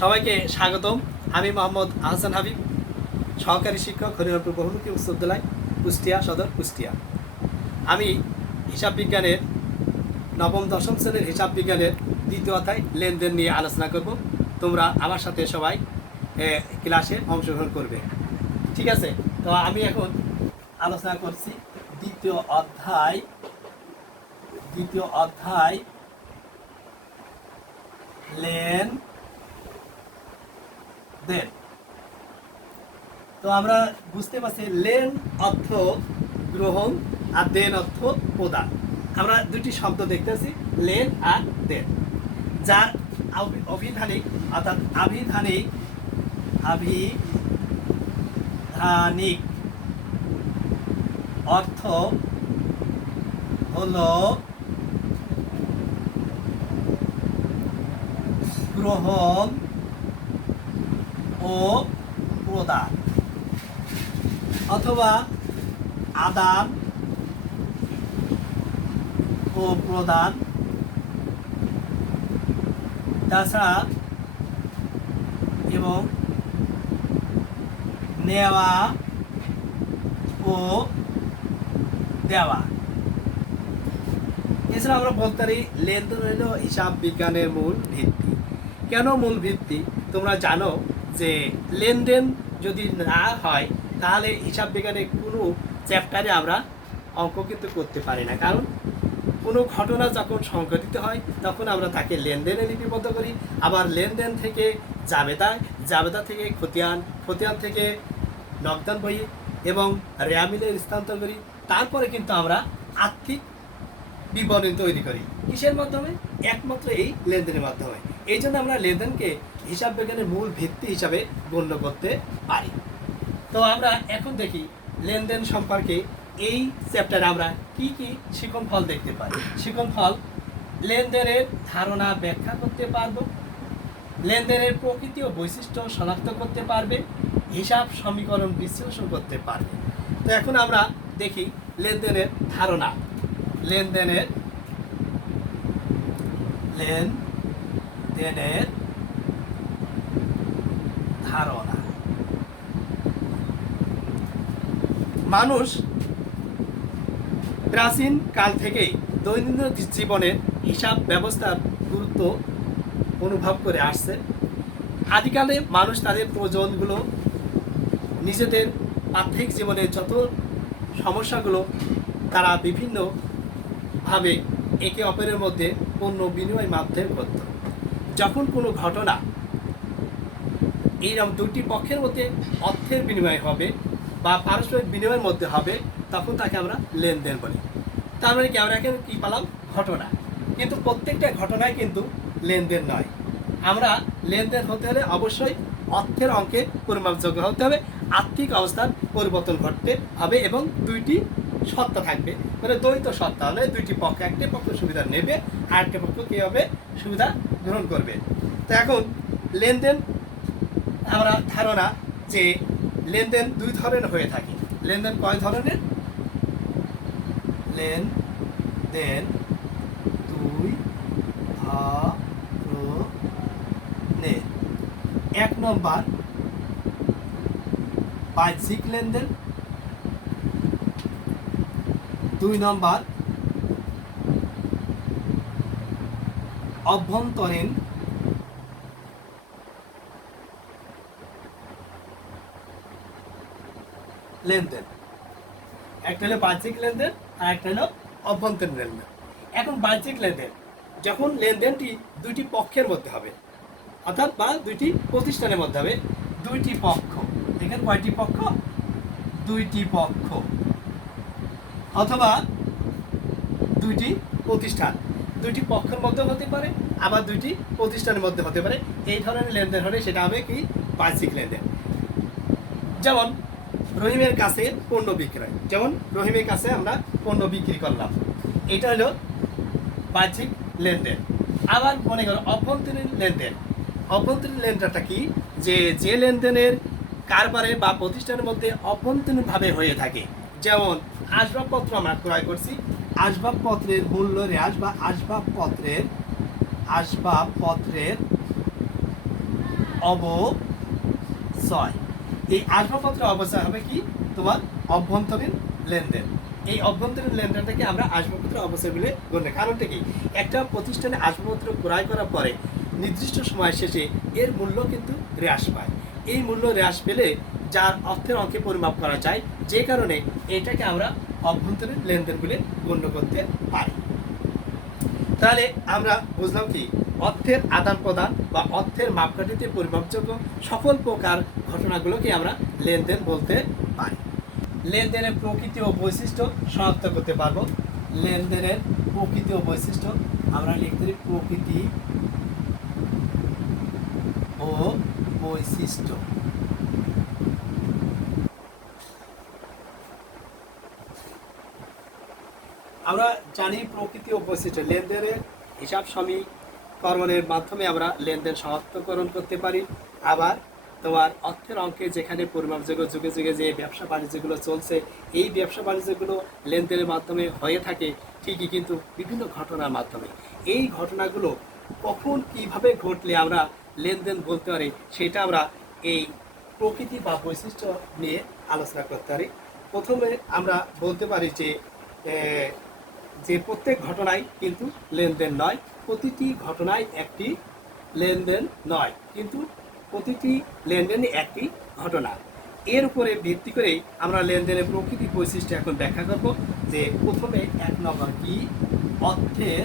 সবাইকে স্বাগতম। আমি মোহাম্মদ আহসান হাবিব, সহকারী শিক্ষক, হরিহরপুর বহুমুখী উচ্চ বিদ্যালয়, কুষ্টিয়া সদর, কুষ্টিয়া। আমি হিসাব বিজ্ঞানের নবম দশম শ্রেণীর হিসাব বিজ্ঞানের দ্বিতীয় অধ্যায় লেনদেন নিয়ে আলোচনা করব। তোমরা আমার সাথে সবাই ক্লাসে অংশগ্রহণ করবে, ঠিক আছে? তো আমি এখন আলোচনা করছি দ্বিতীয় অধ্যায় লেনদেন। তো আমরা বুঝতে পারছি লেন অর্থ গ্রহণ আর দেন অর্থ প্রদান। আমরা দুটি শব্দ দেখতেছি, লেন আর দেন, যার অভিধানিক অর্থাৎ আভিধানিক অর্থ হলো গ্রহণ ও প্রদান অথবা আদান ও প্রদান, তাছাড়া এবং নেওয়া ও দেওয়া। এছাড়া আমরা বলতে পারি লেনদেন হলো হিসাব বিজ্ঞানের মূল ভিত্তি। কেন মূল ভিত্তি? তোমরা জানো যে লেনদেন যদি না হয় তাহলে হিসাব বিজ্ঞানের কোনো চ্যাপ্টারে আমরা অঙ্ক কিন্তু করতে পারি না। কারণ কোনো ঘটনা যখন সংঘটিত হয় তখন আমরা তাকে লেনদেনে লিপিবদ্ধ করি, আবার লেনদেন থেকে জাবেদা থেকে খতিয়ান থেকে নগদান বই এবং রেয়ামিলে স্থানান্তর করি। তারপরে কিন্তু আমরা আর্থিক বিবরণী তৈরি করি। কিসের মাধ্যমে? একমাত্র এই লেনদেনের মাধ্যমে। এই জন্য আমরা লেনদেনকে হিসাব বিজ্ঞানের মূল ভিত্তি হিসাবে গণ্য করতে পারি। তো আমরা এখন দেখি লেনদেন সম্পর্কে এই চ্যাপ্টারে আমরা কি কি শিখন ফল দেখতে পাই। শিখন ফল: লেনদেনের ধারণা ব্যাখ্যা করতে পারবো, লেনদেনের প্রকৃতি ও বৈশিষ্ট্য শনাক্ত করতে পারবে, হিসাব সমীকরণ বিশ্লেষণ করতে পারবে। তো এখন আমরা দেখি লেনদেনের ধারণা। লেনদেনের ধারণা। মানুষ প্রাচীন কাল থেকেই দৈনন্দিন জীবনের হিসাব ব্যবস্থার গুরুত্ব অনুভব করে আসছে। আদিকালে মানুষ তাদের প্রয়োজনগুলো, নিজেদের আর্থিক জীবনের যত সমস্যাগুলো তারা বিভিন্নভাবে একে অপরের মধ্যে পণ্য বিনিময় মাধ্যমে করত। যখন কোনো ঘটনা এইরকম দুটি পক্ষের মধ্যে অর্থের বিনিময় হবে বা পারস্পরিক বিনিময়ের মধ্যে হবে, তখন তাকে আমরা লেনদেন বলি। তার মানে কি, আমরা এখানে কী পেলাম? ঘটনা। কিন্তু প্রত্যেকটা ঘটনায় কিন্তু লেনদেন নয়। আমরা লেনদেন হতে হলে অবশ্যই অর্থের অঙ্কে পরিমাপযোগ্য হতে হবে, আর্থিক অবস্থার পরিবর্তন ঘটতে হবে এবং দুইটি সত্তা থাকবে, মানে দ্বৈত সত্তা হলে দুইটি পক্ষ, একটি পক্ষ সুবিধা নেবে আর একটি পক্ষ কী হবে? সুবিধা গ্রহণ করবে। তো এখন লেনদেন আমরা ধারণা যে লেনদেন দুই ধরনের হয়ে থাকে। লেনদেন কয় ধরনের? লেনদেন দুই ধরনের। এক নম্বর বাহ্যিক লেনদেন, দুই নম্বর অভ্যন্তরীণ লেনদেন। একটা হলো বাহ্যিক লেনদেন আর একটা হলো অভ্যন্তরীণ লেনদেন। এখন বাহ্যিক লেনদেন, যখন লেনদেনটি দুইটি পক্ষের মধ্যে হবে, অর্থাৎ বা দুইটি প্রতিষ্ঠানের মধ্যে হবে, দুইটি পক্ষ, এখানে কয়টি পক্ষ? দুইটি পক্ষ, অথবা দুইটি প্রতিষ্ঠান, দুইটি পক্ষের মধ্যে হতে পারে, আবার দুইটি প্রতিষ্ঠানের মধ্যে হতে পারে। এই ধরনের লেনদেন হলে সেটা হবে কি? বাহ্যিক লেনদেন। যেমন রহিমের কাছে পণ্য বিক্রয়, যেমন রহিমের কাছে আমরা পণ্য বিক্রি করলাম, এটা হলো বাহ্যিক লেনদেন। আবার মনে করো অভ্যন্তরীণ লেনদেন। অভ্যন্তরীণ লেনদেনটা কি? যে লেনদেনের কারবারে বা প্রতিষ্ঠানের মধ্যে অভ্যন্তরীণভাবে হয়ে থাকে। যেমন আসবাবপত্র আমরা ক্রয় করছি, আসবাবপত্রের মূল্য হ্রাস বা আসবাবপত্রের অবচয়। এই আসবাবপত্রের অবচয় হবে কি তোমার অভ্যন্তরীণ লেনদেন। এই অভ্যন্তরীণ লেনদেনটাকে আমরা আসবাবপত্রের অবচয় বলে গণ্য। কারণটা কি, একটা প্রতিষ্ঠানে আসবাবপত্র ক্রয় করার পরে নির্দিষ্ট সময় শেষে এর মূল্য কিন্তু হ্রাস পায়। এই মূল্য হ্রাস পেলে যার অর্থের অঙ্কে পরিমাপ করা যায়, যে কারণে এটাকে আমরা অভ্যন্তরীণ লেনদেন বলে গণ্য করতে পারি। তাহলে আমরা বুঝলাম কি, অর্থের আদান প্রদান বা অর্থের মাপকাঠিতে পরিমাপযোগ্য সকল প্রকার ঘটনাগুলোকে আমরা লেনদেন বলতে পারি। লেনদেনের প্রকৃতি ও বৈশিষ্ট্য শনাক্ত করতে পারবো। লেনদেনের প্রকৃতি ও বৈশিষ্ট্য আমরা লিখতে পারি প্রকৃতি ও বৈশিষ্ট্য। আমরা জানি প্রকৃতি ও বৈশিষ্ট্য লেনদেনের হিসাব সমীকরণের মাধ্যমে আমরা লেনদেন শনাক্তকরণ করতে পারি। আবার তোমার অর্থের অঙ্কে যেখানে পরিমাপযোগ্য যুগে যুগে যে ব্যবসা বাণিজ্যগুলো চলছে, এই ব্যবসা বাণিজ্যগুলো লেনদেনের মাধ্যমে হয়ে থাকে ঠিকই, কিন্তু বিভিন্ন ঘটনার মাধ্যমে। এই ঘটনাগুলো কখন কিভাবে ঘটলে আমরা লেনদেন বলতে পারি, সেটা আমরা এই প্রকৃতি বা বৈশিষ্ট্য নিয়ে আলোচনা করতে পারি। প্রথমে আমরা বলতে পারি যে প্রত্যেক ঘটনায় কিন্তু লেনদেন নয়, প্রতিটি ঘটনায় একটি লেনদেন নয়, কিন্তু প্রতিটি লেনদেনই একটি ঘটনা। এর উপরে ভিত্তি করেই আমরা লেনদেনের প্রকৃতি বৈশিষ্ট্য এখন ব্যাখ্যা করব। যে প্রথমে 1 নম্বর কি, অর্থের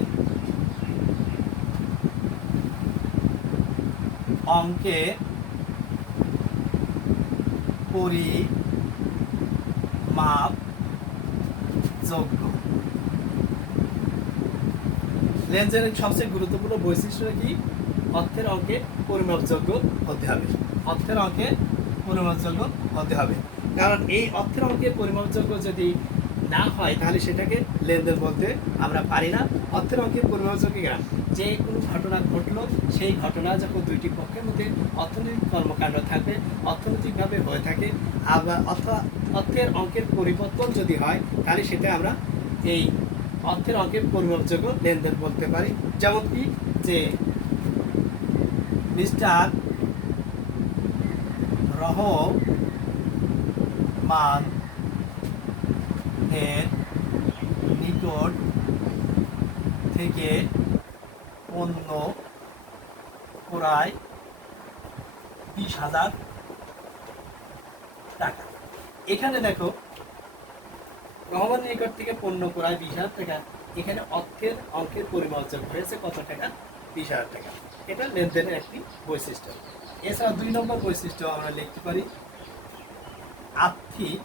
অঙ্কে পরিমাপযোগ্য। লেনদেনের সবচেয়ে গুরুত্বপূর্ণ বৈশিষ্ট্য কি, অর্থের অঙ্কে পরিমাপযোগ্য হতে হবে। অর্থের অঙ্কে পরিমাপযোগ্য হতে হবে, কারণ এই অর্থের অঙ্কে পরিমাপযোগ্য যদি না হয় তাহলে সেটাকে লেনদেন বলতে আমরা পারি না। অর্থের অঙ্কে পরিমাপযোগ্য কেন, যে কোনো ঘটনা ঘটলো, সেই ঘটনা যখন দুইটি পক্ষের মধ্যে অর্থনৈতিক কর্মকাণ্ড থাকবে, অর্থনৈতিকভাবে হয়ে থাকে, আবার অর্থের অঙ্কের পরিবর্তন যদি হয়, তাহলে সেটা আমরা এই অর্থের অঙ্কের পরিমাপযোগ্য লেনদেন বলতে পারি। যেমন কি, যে মিস্টার রহমান এর নিকট থেকে পণ্য ক্রয় 20,000 টাকা। এখানে দেখো, রহমানের নিকট থেকে পণ্য ক্রয় 20,000 টাকা, এখানে অর্থের অঙ্কের পরিমাপযোগ্য হয়েছে কত টাকা, 20,000 টাকা। এটা লেনদেনের একটি বৈশিষ্ট্য। এছাড়া 2 নম্বর বৈশিষ্ট্য আমরা লিখতে পারি আর্থিক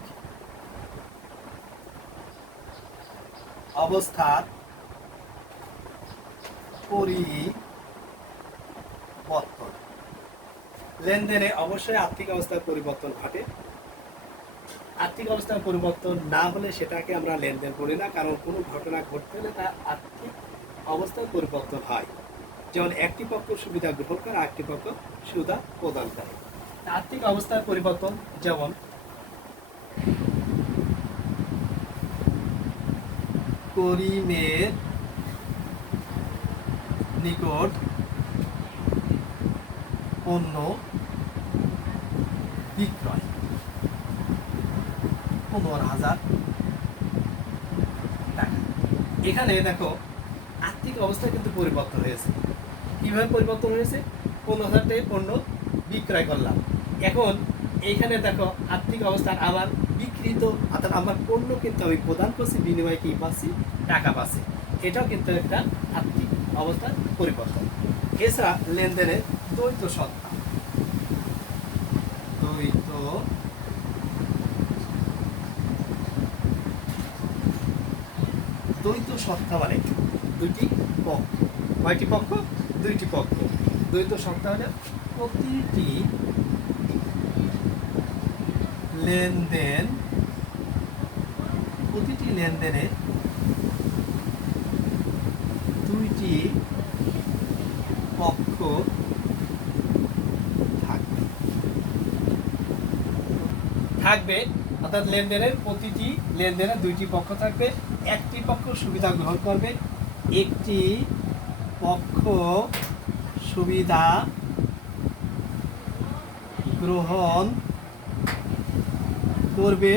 অবস্থার পরিবর্তন। লেনদেনে অবশ্যই আর্থিক অবস্থার পরিবর্তন ঘটে। আর্থিক অবস্থার পরিবর্তন না হলে সেটাকে আমরা লেনদেন করি না, কারণ কোনো ঘটনা ঘটতে হলে তার আর্থিক অবস্থার পরিবর্তন হয়। যেমন একটি পক্ষ সুবিধা গ্রহণ করে, আরেকটি পক্ষ সুবিধা প্রদান করে। আর্থিক অবস্থার পরিবর্তন যেমন করিমের নিকট পণ্য বিক্রয় 15,000 টাকা। এখানে দেখো আর্থিক অবস্থা কিন্তু পরিবর্তন হয়েছে। কিভাবে পরিবর্তন হয়েছে, 15,000 টাকায় পণ্য বিক্রয় করলাম। এখন এইখানে দেখো আর্থিক অবস্থান আমার বিকৃত, অর্থাৎ আমার পণ্য কিন্তু আমি প্রদান করছি, বিনিময়ে কি পাচ্ছি, টাকা পাচ্ছি। এটাও কিন্তু একটা আর্থিক অবস্থার পরিবর্তন। এছাড়া লেনদেনের দ্বৈত সত্তা। দ্বৈত সত্তা মানে দুইটি পক্ষ। কয়টি পক্ষ, দুইটি পক্ষ। দ্বৈত সত্তা হলে প্রতিটি লেনদেনে দুইটি পক্ষ থাকবে, অর্থাৎ প্রতিটি লেনদেনে দুইটি পক্ষ থাকবে। একটি পক্ষ সুবিধা গ্রহণ করবে, একটি পক্ষ সুবিধা গ্রহণ করবে,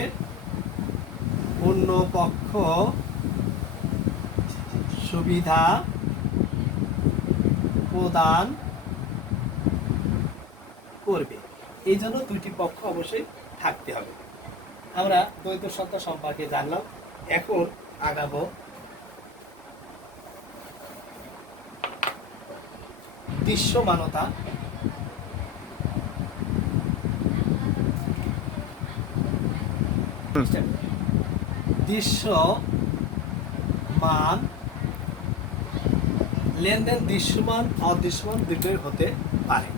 অন্য পক্ষ সুবিধা প্রদান করবে। এই জন্য দুইটি পক্ষ অবশ্যই থাকতে হবে। আমরা দ্বৈত সত্তা সম্পর্কে জানলাম। এখন আগাবো দৃশ্যমানতা। দৃশ্যমান লেনদেন দৃশ্যমান অদৃশ্যমান দুটোই হতে পারে।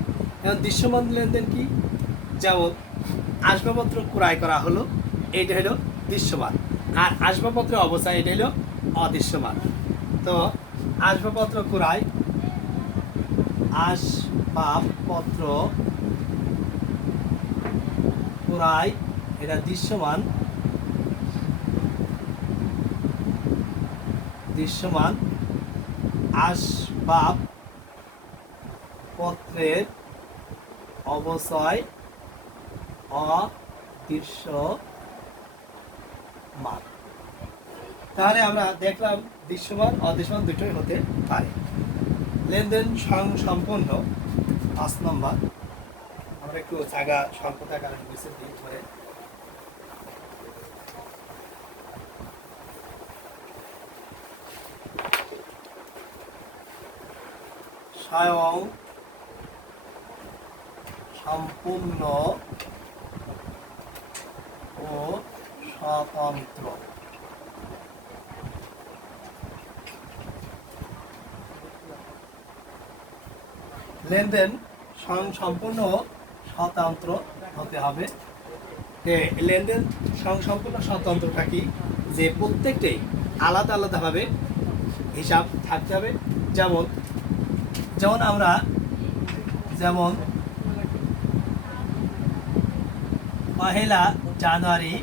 এখন দৃশ্যমান লেনদেন কি? যেমন আসবাবপত্র ক্রয় করা হলো, এইটা হলো দৃশ্যমান, আর আসবাবপত্রের অবস্থা এটা হলো অদৃশ্যমান। তো আসবাবপত্র ক্রয়, আসবাবপত্র ক্রয় এটা দৃশ্যমান, দৃশ্যমান। আসবাবপত্রের অবশ্যই অদৃশ্যমান। তাহলে আমরা দেখলাম দৃশ্যমান অদৃশ্যমান দুটোই হতে পারে। লেনদেন সম্পন্ন 5 নম্বর। আমরা একটু জায়গা স্বল্পতার কারণে নিচে দিই ধরে। স্বয়ং সম্পূর্ণ ও স্বতন্ত্র। লেনদেন স্বয়ং সম্পূর্ণ ও স্বতন্ত্র হতে হবে। লেনদেন স্বয়ং সম্পূর্ণ স্বতন্ত্রটা কি? যে প্রত্যেকটাই আলাদা আলাদাভাবে হিসাব থাকতে হবে। যেমন আমরা যেমন পহেলা জানুয়ারি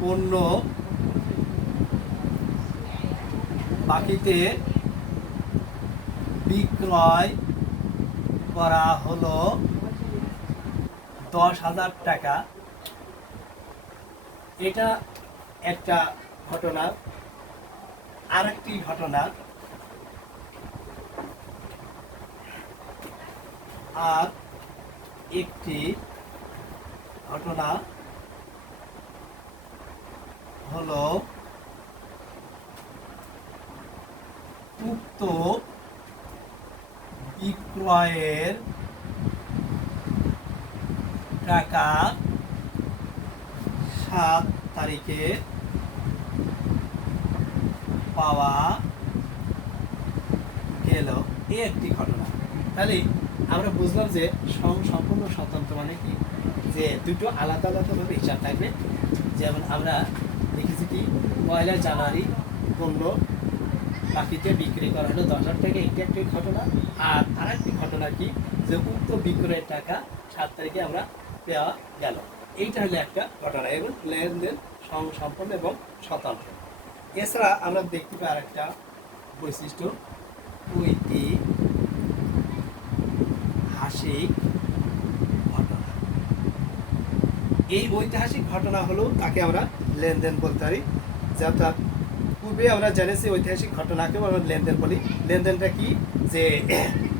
পণ্য বাকিতে বিক্রয় করা হলো 10,000 টাকা। এটা একটা ঘটনা। আর একটি ঘটনা, আর একটি ঘটনা হলো উক্ত বিক্রয়ের টাকা 7 তারিখে পাওয়া গেল। এই একটি ঘটনা। তাহলে আমরা বুঝলাম যে সম্পূর্ণ স্বতন্ত্র মানে কি? যে দুটো আলাদা আলাদাভাবে হিসাব থাকবে। যেমন আমরা দেখেছি কি, 1 জানুয়ারি পণ্য বাকিতে বিক্রি করা হলো 10,000 টাকা, এটি একটি ঘটনা। আর আরেকটি ঘটনা কি, যে উক্ত বিক্রয়ের টাকা 7 তারিখে আমরা পাওয়া গেল। এইটা হলো একটা ঘটনা। এবং লেনদেন সম্পূর্ণ এবং স্বতন্ত্র। এছাড়া আমরা দেখতে পাই আরেকটা বৈশিষ্ট্য, ঐতিহাসিক ঘটনা। এই ঐতিহাসিক ঘটনা হলো তাকে আমরা লেনদেন বলতে পারি। যে অর্থাৎ পূর্বে আমরা জেনেছি ঐতিহাসিক ঘটনাকেও আমরা লেনদেন বলি। লেনদেনটা কি? যে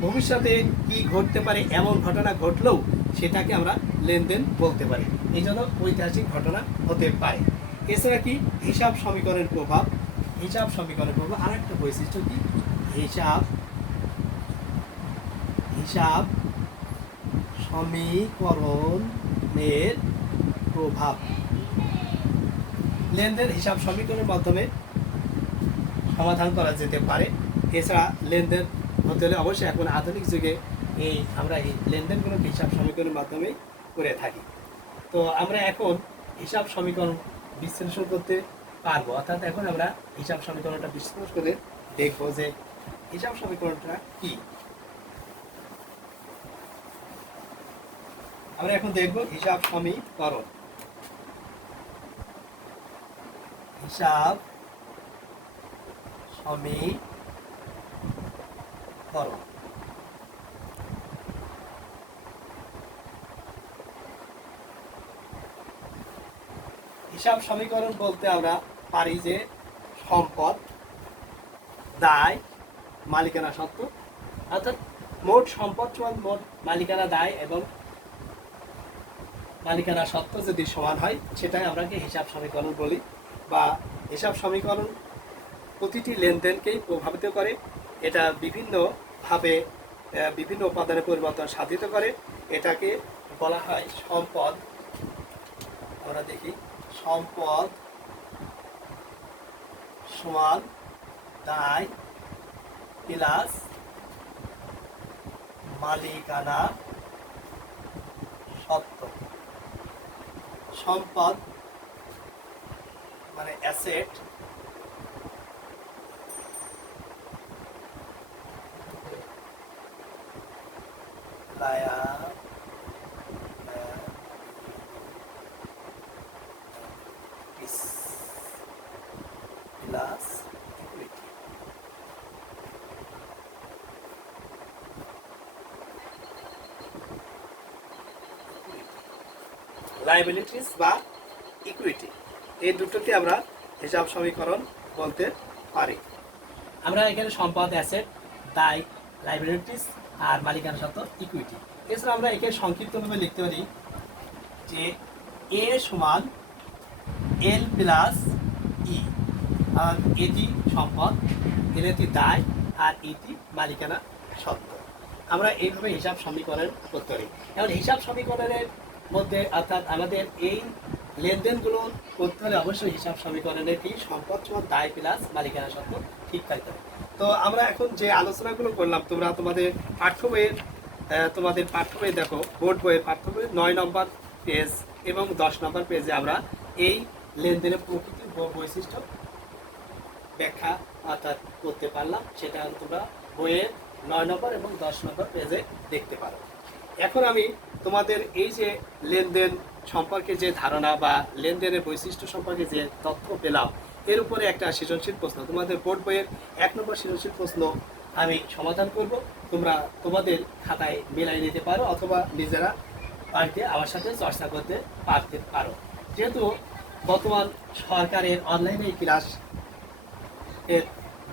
ভবিষ্যতে কি ঘটতে পারে এমন ঘটনা ঘটলেও সেটাকে আমরা লেনদেন বলতে পারি। এই জন্য ঐতিহাসিক ঘটনা হতে পারে। এছাড়া কি, হিসাব সমীকরণের প্রভাব। হিসাব সমীকরণের প্রভাব আর একটা বৈশিষ্ট্য কি, হিসাব সমীকরণের প্রভাব। লেনদেন হিসাব সমীকরণের মাধ্যমে সমাধান করা যেতে পারে। এছাড়া লেনদেন হতে হলে অবশ্যই এখন আধুনিক যুগে আমরা এই লেনদেনগুলো হিসাব সমীকরণের মাধ্যমে করে থাকি। তো আমরা এখন হিসাব সমীকরণ বিশ্লেষণ করতে পারবো। অর্থাৎ এখন আমরা হিসাব সমীকরণটা বিশ্লেষণ করে দেখবো যে হিসাব সমীকরণটা কি। আমরা এখন দেখব হিসাব সমীকরণ। হিসাব সমীকরণ করো। হিসাব সমীকরণ বলতে আমরা পারি যে সম্পদ, দায়, মালিকানা সত্ত্ব, অর্থাৎ মোট সম্পদ সমান মোট মালিকানা দায় এবং মালিকানা সত্ত্ব যদি সমান হয় সেটাই আমরা হিসাব সমীকরণ বলি। বা হিসাব সমীকরণ প্রতিটি লেনদেনকেই প্রভাবিত করে। এটা বিভিন্নভাবে বিভিন্ন উপাদানের পরিবর্তন সাধিত করে। এটাকে বলা হয় সম্পদ। আমরা দেখি সম্পদ সমান দায় প্লাস মালিকানা সত্ত্ব। সম্পদ মানে অ্যাসেট, প্লাস ইকুইটি। লায়াবিলিটিস বা ইকুইটি, এই দুটোকে আমরা হিসাব সমীকরণ বলতে পারি। আমরা এখানে সম্পদ, অ্যাসেট, দায়, লায়াবিলিটিস আর মালিকানা সত্ত্ব, ইকুইটি। এছাড়া আমরা একে সংক্ষিপ্তভাবে লিখতে পারি যে এ সমান এল প্লাস ই, আর এটি সম্পদ, এটি দায় আর এটি মালিকানা সত্ত্ব। আমরা এইভাবে হিসাব সমীকরণ করতে পারি। এখন হিসাব সমীকরণের মধ্যে অর্থাৎ আমাদের এই লেনদেনগুলো করতে হলে অবশ্যই হিসাব সমীকরণের কি সম্পদ সমান দায় প্লাস মালিকানা সত্ত্ব ঠিক থাকতে হবে। তো আমরা এখন যে আলোচনাগুলো করলাম, তোমরা তোমাদের পাঠ্য বইয়ে দেখো, বোর্ড বইয়ের পাঠ্য বইয়ের 9 নম্বর পেজ এবং 10 নম্বর পেজে আমরা এই লেনদেনের প্রকৃতি বৈশিষ্ট্য ব্যাখ্যা অর্থাৎ করতে পারলাম। সেটা তোমরা বইয়ের 9 নম্বর এবং 10 নম্বর পেজে দেখতে পারো। এখন আমি তোমাদের এই যে লেনদেন সম্পর্কে যে ধারণা বা লেনদেনের বৈশিষ্ট্য সম্পর্কে যে তথ্য পেলাম, এর উপরে একটা সৃজনশীল প্রশ্ন, তোমাদের বোর্ড বইয়ের 1 নম্বর সৃজনশীল প্রশ্ন আমি সমাধান করব। তোমরা তোমাদের খাতায় মিলাই নিতে পারো অথবা নিজেরা বাড়িতে আমার সাথে চর্চা করতে পারো। যেহেতু বর্তমান সরকারের অনলাইনে ক্লাস এর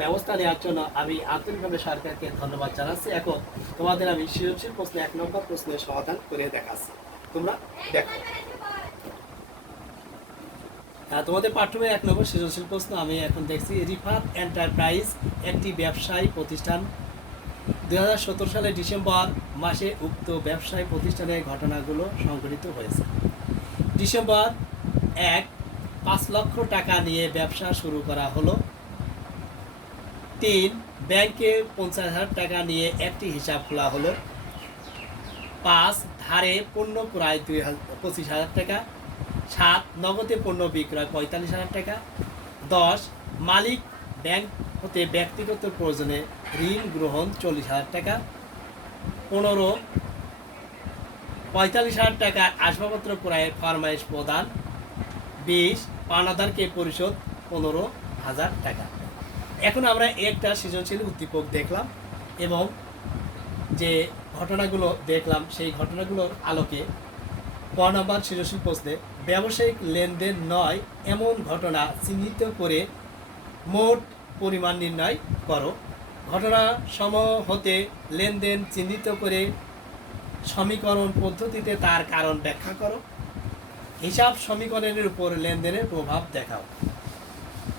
ব্যবস্থা নেওয়ার জন্য আমি আন্তরিকভাবে সরকারকে ধন্যবাদ জানাচ্ছি। এখন তোমাদের আমি সৃজনশীল প্রশ্ন 1 নম্বর প্রশ্নের সমাধান করে দেখাচ্ছি, তোমরা দেখো। তোমাদের পাঠ্যবই 1 নম্বর সৃজনশীল প্রশ্ন আমি এখন দেখছি। রিফাত এন্টারপ্রাইজ একটি ব্যবসায়ী প্রতিষ্ঠান। 2017 সালের ডিসেম্বর মাসে উক্ত ব্যবসায়ী প্রতিষ্ঠানের ঘটনাগুলো সংঘটিত হয়েছে। ডিসেম্বর 1, 5 লক্ষ টাকা নিয়ে ব্যবসা শুরু করা হলো। 3, ব্যাংকে 50,000 টাকা নিয়ে একটি হিসাব খোলা হলো। 5, ধারে পণ্য ক্রয় 25,000 টাকা। 7, নগদে পণ্য বিক্রয় 45,000 টাকা। 10, মালিক ব্যাংক হতে ব্যক্তিগত প্রয়োজনে ঋণ গ্রহণ 40,000 টাকা। 15, 45,000 টাকার আসবাবপত্র ক্রয়ের ফরমাইশ প্রদান। 20, পাওনাদারকে পরিশোধ 15,000 টাকা। এখন আমরা একটা সৃজনশীল উদ্দীপক দেখলাম এবং যে ঘটনাগুলো দেখলাম সেই ঘটনাগুলোর আলোকে 1 নম্বর সৃজনশীল প্রশ্নে ব্যবসায়িক লেনদেন নয় এমন ঘটনা চিহ্নিত করে মোট পরিমাণ নির্ণয় করো। ঘটনা সমূহ হতে লেনদেন চিহ্নিত করে সমীকরণ পদ্ধতিতে তার কারণ ব্যাখ্যা করো। হিসাব সমীকরণের উপর লেনদেনের প্রভাব দেখাও।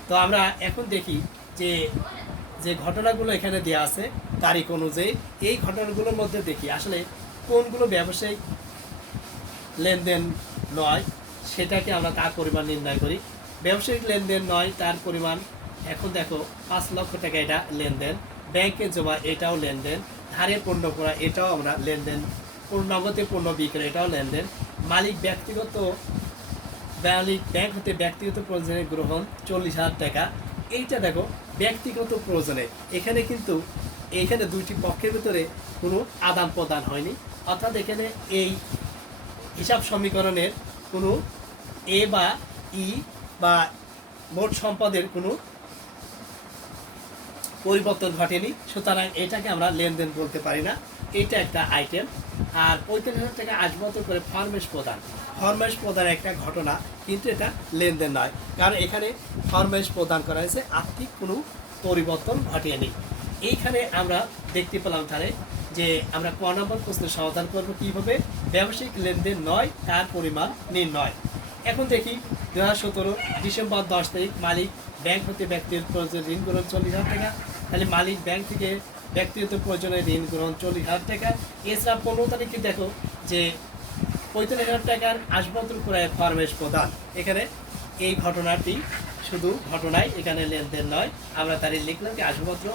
তো আমরা এখন দেখি যে যে ঘটনাগুলো এখানে দেওয়া আছে তারিখ অনুযায়ী এই ঘটনাগুলোর মধ্যে দেখি আসলে কোনগুলো ব্যবসায়িক লেনদেন নয়, সেটাকে আমরা তার পরিমাণ নির্ণয় করি। ব্যবসায়িক লেনদেন নয় তার পরিমাণ, এখন দেখো 5 লক্ষ টাকা এটা লেনদেন, ব্যাংকে জমা এটাও লেনদেন, ধারে পণ্য করা এটাও আমরা লেনদেন, নগদে পণ্য বিক্রয় এটাও লেনদেন। মালিক ব্যাংক হতে ব্যক্তিগত প্রয়োজনে গ্রহণ 40,000 টাকা, এইটা দেখো ব্যক্তিগত প্রয়োজনে। এখানে দুইটি পক্ষের ভিতরে কোনো আদান প্রদান হয়নি, অর্থাৎ এখানে এই হিসাব সমীকরণের কোনো এ বা ই বা মোট সম্পদের কোনো পরিবর্তন ঘটেনি, সুতরাং এটাকে আমরা লেনদেন বলতে পারি না। এটা একটা আইটেম। আর 45,000 টাকা আসবাবপত্র করে ফরমেশ প্রদান একটা ঘটনা, কিন্তু এটা লেনদেন নয়, কারণ এখানে ফরমেশ প্রদান করা হয়েছে, আর্থিক কোনো পরিবর্তন ঘটেনি। এইখানে আমরা দেখতে পেলাম তাহলে যে আমরা ক নম্বর প্রশ্নের সমাধান করব কীভাবে ব্যবসায়িক লেনদেন নয় তার পরিমাণ নির্ণয়। এখন দেখি 2017 ডিসেম্বর 10 তারিখ মালিক ব্যাংক হতে ব্যক্তিগত প্রয়োজনে ঋণ গ্রহণ 40,000 টাকা। তাহলে মালিক ব্যাংক থেকে ব্যক্তিগত প্রয়োজনে ঋণ গ্রহণ 40,000 টাকা। এছাড়া 15 তারিখে দেখো যে 45,000 টাকার আসবাবপত্র ক্রয়ের ফরমেশ প্রদান। এখানে এই ঘটনাটি শুধু ঘটনায়, এখানে লেনদেন নয়। আমরা তারই লিখলাম যে আসবাবপত্র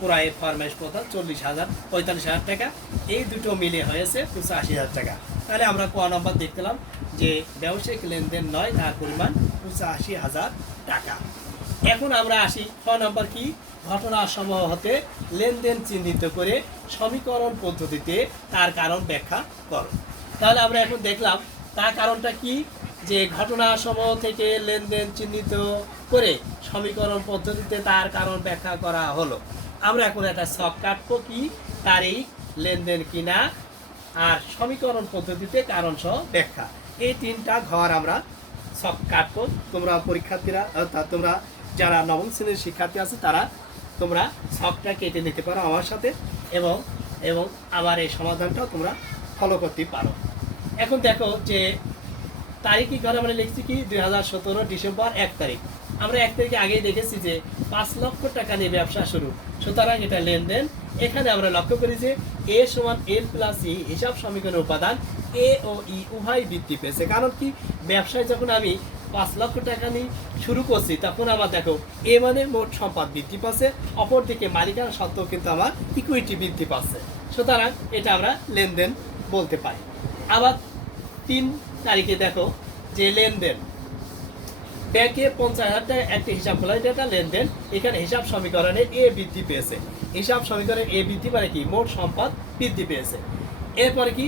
ক্রয়ের ফরমেশ প্রদান 45,000 টাকা। এই দুটো মিলে হয়েছে 85,000 টাকা। তাহলে আমরা ক নম্বর দেখলাম যে ব্যবসায়িক লেনদেন নয় তার পরিমাণ 85,000 টাকা। এখন আমরা আসি খ নম্বর কি, ঘটনাসমূহ হতে লেনদেন চিহ্নিত করে সমীকরণ পদ্ধতিতে তার কারণ ব্যাখ্যা করো। তাহলে আমরা এখন দেখলাম তার কারণটা কি, যে ঘটনাসমূহ থেকে লেনদেন চিহ্নিত করে সমীকরণ পদ্ধতিতে তার কারণ ব্যাখ্যা করা হলো। আমরা এখন একটা ছক কাটবো, কি তারিখ, লেনদেন কিনা আর সমীকরণ পদ্ধতিতে কারণ সহ ব্যাখ্যা। এই তিনটা ঘর আমরা ছক কাটবো। তোমরা পরীক্ষার্থীরা, অর্থাৎ তোমরা যারা নবম শ্রেণীর শিক্ষার্থী আছে তারা তোমরা ছকটা কেটে নিতে পারো আমার সাথে, এবং এবং আমার এই সমাধানটাও তোমরা ফলো করতে পারো। এখন দেখো যে তারিখ ঘরে আমরা লিখছি কি 2017 ডিসেম্বর 1 তারিখ। আমরা 1 তারিখে আগেই দেখেছি যে 5 লক্ষ টাকা নিয়ে ব্যবসা শুরু, সুতরাং এটা লেনদেন। এখানে আমরা লক্ষ্য করি যে এ সমান এল প্লাস ই হিসাব সমীকরণের উপাদান এ ও ই উভয় বৃদ্ধি পেয়েছে। কারণ কি, ব্যবসায় যখন আমি 5 লক্ষ টাকা নিয়ে শুরু করছি তখন আমার দেখো এ মানে মোট সম্পদ বৃদ্ধি পাচ্ছে, অপরদিকে মালিকানা সত্ত্বেও কিন্তু আমার ইকুইটি বৃদ্ধি পাচ্ছে, সুতরাং এটা আমরা লেনদেন বলতে পারি। আবার 3 তারিখে দেখো যে লেনদেন ব্যাংকে 50,000 টাকা একটি হিসাব খোলা, এটা একটা লেনদেন। এখানে হিসাব সমীকরণে এ বৃদ্ধি পেয়েছে, হিসাব সমীকরণে এ বৃদ্ধি মানে কি, মোট সম্পদ বৃদ্ধি পেয়েছে। এরপরে কি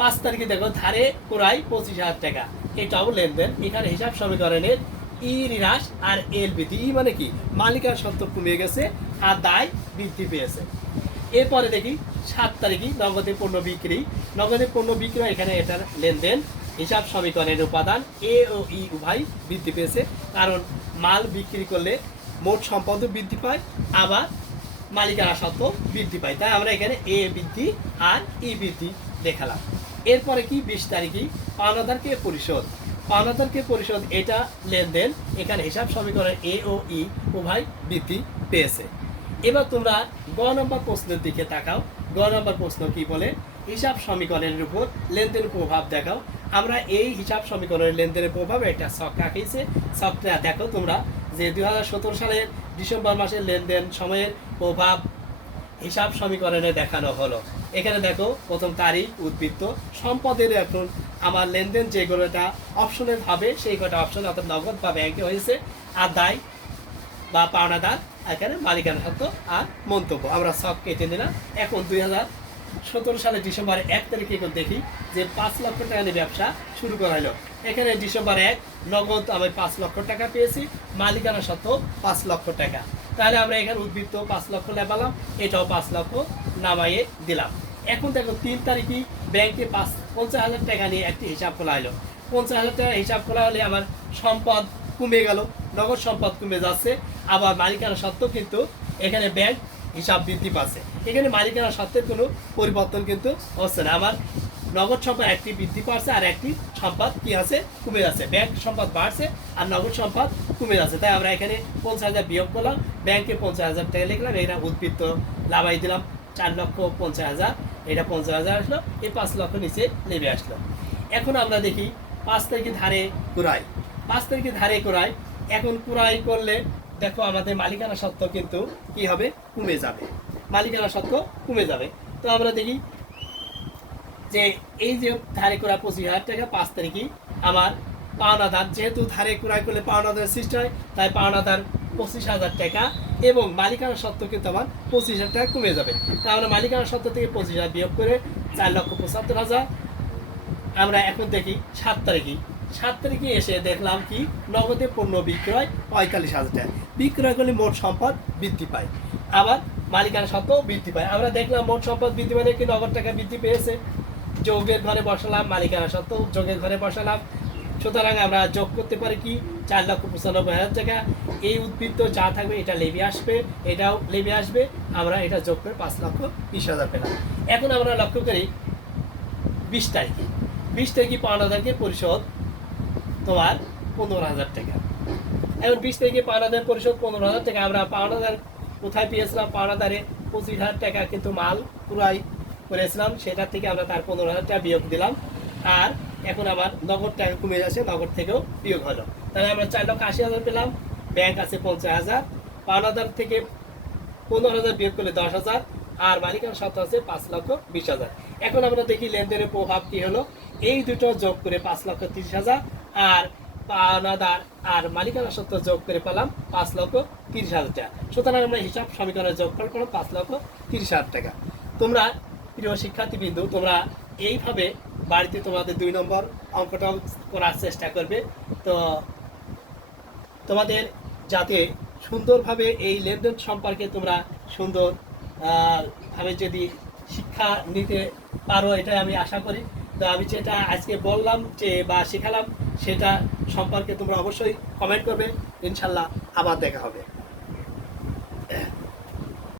5 তারিখে দেখো ধারে ক্রয় 25,000 টাকা, এটাও লেনদেন। এখানে হিসাব সমীকরণের ই হ্রাস আর এল বৃদ্ধি। ই মানে কি, মালিকানা সত্ত্ব কমে গেছে আর দায় বৃদ্ধি পেয়েছে। এরপরে দেখি 7 তারিখে নগদে পণ্য বিক্রি, নগদে পণ্য বিক্রয়, এখানে এটার লেনদেন। হিসাব সমীকরণের উপাদান এ ও ই উভয় বৃদ্ধি পেয়েছে, কারণ মাল বিক্রি করলে মোট সম্পদও বৃদ্ধি পায়, আবার মালিকানা সত্ত্ব বৃদ্ধি পায়, তাই আমরা এখানে এ বৃদ্ধি আর ই বৃদ্ধি দেখালাম। এরপরে কি 20 তারিখে পাওনাদারকে পরিশোধ, এটা লেনদেন। এখানে হিসাব সমীকরণ এ ও ই উভয় বৃদ্ধি পেয়েছে। এবার তোমরা গ নম্বর প্রশ্নের দিকে তাকাও। গ নম্বর প্রশ্ন কি বলে, হিসাব সমীকরণের উপর লেনদেনের প্রভাব দেখাও। আমরা এই হিসাব সমীকরণের লেনদেনের প্রভাব একটা ছক আঁকিয়েছে। ছকটা দেখো তোমরা যে 2017 সালের ডিসেম্বর মাসের লেনদেন সময়ের প্রভাব হিসাব সমীকরণে দেখানো হলো। এখানে দেখো প্রথম তারিখ, উদ্বৃত্ত, সম্পদের এখন আমার লেনদেন যেগুলোটা অপশনের হবে সেই কটা অপশন, অর্থাৎ নগদ বা ব্যাংকে হয়েছে, আর দায় বা পাওনাদার, এখানে মালিকানা সত্ত্ব আর মন্তব্য। আমরা সব কেটে নিলাম। এখন 2017 সালের ডিসেম্বর 1 তারিখে দেখি যে 5 লক্ষ টাকা নিয়ে ব্যবসা শুরু করা হলো। এখানে ডিসেম্বর 1 নগদ আমি 5 লক্ষ টাকা পেয়েছি, মালিকানা সত্ত্ব 5 লক্ষ টাকা। তাহলে আমরা এখানে উদ্বৃত্ত 5 লক্ষ লেবালাম, এটাও 5 লক্ষ নামাইয়ে দিলাম। এখন দেখো 3 তারিখে ব্যাংকে 50,000 টাকা নিয়ে একটি হিসাব খোলা হলো। 50,000 টাকা হিসাব খোলা হলে আমার সম্পদ কমে গেল, নগদ সম্পদ কমে যাচ্ছে, আবার মালিকানা সত্ত্বেও কিন্তু এখানে ব্যাংক হিসাব বৃদ্ধি পাচ্ছে। এখানে মালিকানা সত্ত্বের কোনো পরিবর্তন কিন্তু হচ্ছে না, আমার নগদ সম্পদ একটি বৃদ্ধি পাচ্ছে আর একটি সম্পদ কি আছে, কমে যাচ্ছে। ব্যাংক সম্পদ বাড়ছে আর নগদ সম্পদ কমে যাচ্ছে, তাই আমরা এখানে 50,000 বিয়োগ করলাম, ব্যাংকে 50,000 টাকা লিখলাম, এটা উদ্বৃত্ত লাভাই দিলাম 4,50,000, এটা 50,000 আসলো, এই 5 লক্ষ নিচে নেমে আসলো। এখন আমরা দেখি 5 তারিখে ধারে ক্রয়, 5 তারিখে ধারে ক্রয়। এখন ক্রয় করলে দেখো আমাদের মালিকানা সত্ত্ব কিন্তু কি হবে, কমে যাবে, মালিকানা সত্ত্ব কমে যাবে। তো আমরা দেখি যে এই যে ধারে ক্রয় 25,000 টাকা, 5 তারিখে আমার পাওনাদার, যেহেতু ধারে ক্রয় করলে পাওনাদার সৃষ্টি হয়, তাই পাওনাদার 25,000 টাকা এবং মালিকানা সত্ত্ব কিন্তু আমার 25,000 টাকা কমে যাবে। তা আমরা মালিকানা সত্ত্ব থেকে 25,000 বিয়োগ করে 4,75,000। আমরা এখন দেখি 7 তারিখে এসে দেখলাম কি, নগদে পণ্য বিক্রয় 45,000 টাকা, বিক্রয় করলে মোট সম্পদ বৃদ্ধি পায়। আবার মালিকানা সত্ত্বেও বৃদ্ধি পায়। আমরা দেখলাম মোট সম্পদ বৃদ্ধি মানে কি নগদ টাকা বৃদ্ধি পেয়েছে, যোগের ঘরে বসালাম, মালিকানা সত্ত্বেও যোগের ঘরে বসালাম। সুতরাং আমরা যোগ করতে পারি কি 4,95,000 টাকা। এই উদ্বৃত্ত যা থাকবে এটা লেভি আসবে, এটাও লেভি আসবে, আমরা এটা যোগ করে 5,20,000 পেলাম। এখন আমরা লক্ষ্য করি 20 তারিখে 20 তারিখে পাওনাদারকে পরিশোধ তোমার 15,000 টাকা। এখন 20 তারিখে পাওনাদার পরিশোধ 15,000 টাকা। আমরা পাওনাদার কোথায় পেয়েছিলাম? পাওনাদারে 25,000 টাকা কিন্তু মাল পুরাই করেছিলাম, সেটা থেকে আমরা তার 15,000 টাকা বিয়োগ দিলাম। আর এখন আবার নগদ টাকা কমে যাচ্ছে, নগদ থেকেও বিয়োগ হলো। তাহলে আমরা 4,80,000 পেলাম, ব্যাংক আছে 50,000, পাওনাদার থেকে 15,000 বিয়োগ করলে 10,000, আর মালিকানা সত্ত্ব আছে 5,20,000। এখন আমরা দেখি লেনদেনের প্রভাব কি হলো। এই দুটো যোগ করে 5,30,000, আর পাওনাদার আর মালিকানা সত্ত্ব যোগ করে পেলাম 5,30,000 টাকা। সুতরাং আমরা হিসাব সমীকরণে যোগ করলাম 5,30,000 টাকা। তোমরা প্রিয় শিক্ষার্থীবৃন্দ, তোমরা এইভাবে বাড়িতে তোমাদের 2 নম্বর অঙ্কটাও করার চেষ্টা করবে। তো তোমাদের যাতে সুন্দরভাবে এই লেনদেন সম্পর্কে তোমরা সুন্দর ভাবে যদি শিক্ষা নিতে পারো, এটাই আমি আশা করি। তো আমি যেটা আজকে বললাম যে বা শেখালাম, সেটা সম্পর্কে তোমরা অবশ্যই কমেন্ট করবে। ইনশাল্লাহ আবার দেখা হবে।